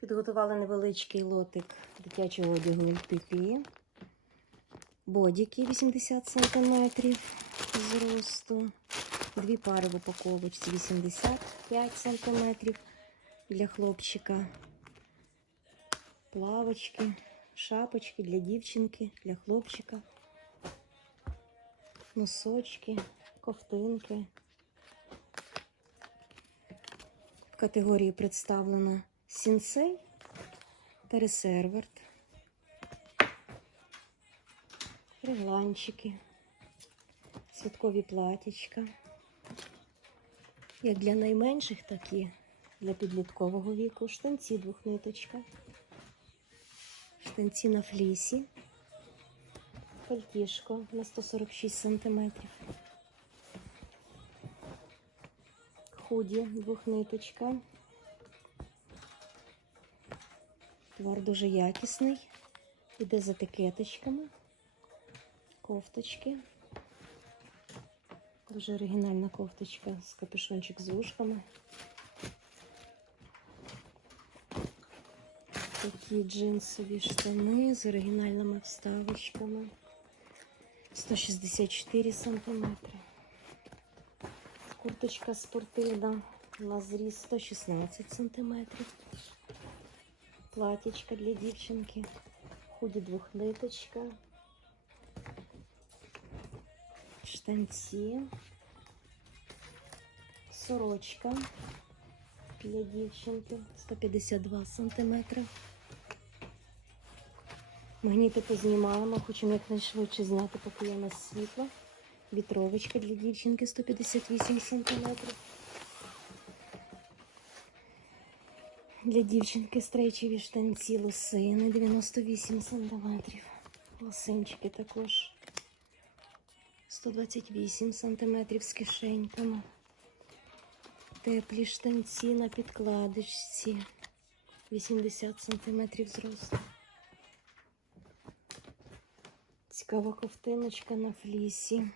Підготували невеличкий лотик дитячого одягу піпі. Бодіки 80 см зросту. Дві пари в упаковочці 85 см для хлопчика. Плавочки, шапочки для дівчинки, для хлопчика. Носочки, ковтинки. В категорії представлено сінсей та ресерверт, регланчики, святкові платічка. Як для найменших, так і для підліткового віку. Штанці двохниточка, штанці на флісі, пальтішко на 146 см. Худі двохниточка. Товар дуже якісний. Іде з етикеточками, кофточки. Дуже оригінальна кофточка з капюшончик з вушками. Такі джинсові штани з оригінальними вставочками. 164 сантиметри. Курточка спортивна на зріз 116 сантиметрів. Платічка для дівчинки, худі двохниточка, штанці, сорочка для дівчинки 152 сантиметри. Магніти познімаємо, хочемо якнайшвидше зняти, поки є у нас світло. Вітровочка для дівчинки 158 сантиметрів. Для дівчинки стрейчеві штанці лосини 98 см. Лосинчики також 128 см з кишеньками. Теплі штанці на підкладочці 80 см зросту. Цікава ковтиночка на флісі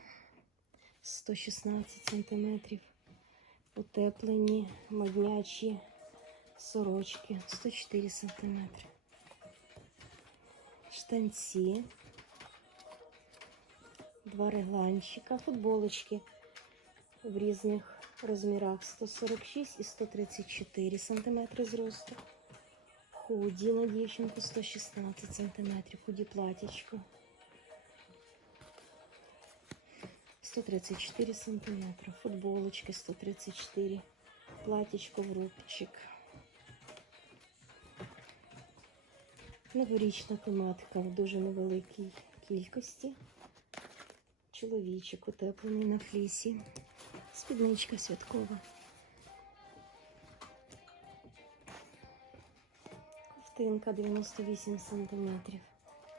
116 см. Утеплені моднячі сорочки 104 сантиметри. Штанці, два регланчика, футболочки в різних розмірах 146 і 134 сантиметри зросту. Худі на дівчинку 116 сантиметрів, худі платічко. 134 сантиметри, футболочки 134, платічко в рубчик. Новорічна тематика в дуже невеликій кількості. Чоловічок утеплений на флісі. Спідничка святкова. Ковтинка 98 см.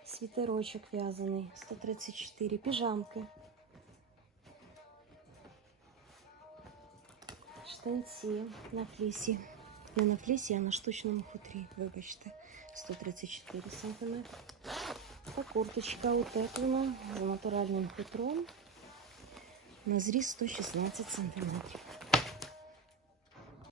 Світерочок в'язаний 134 піжамки. Штанці на флісі. Не на флісі, а на штучному хутрі, вибачте. 134 см. Та курточка утеплена з натуральним хутром на зріз 116 см.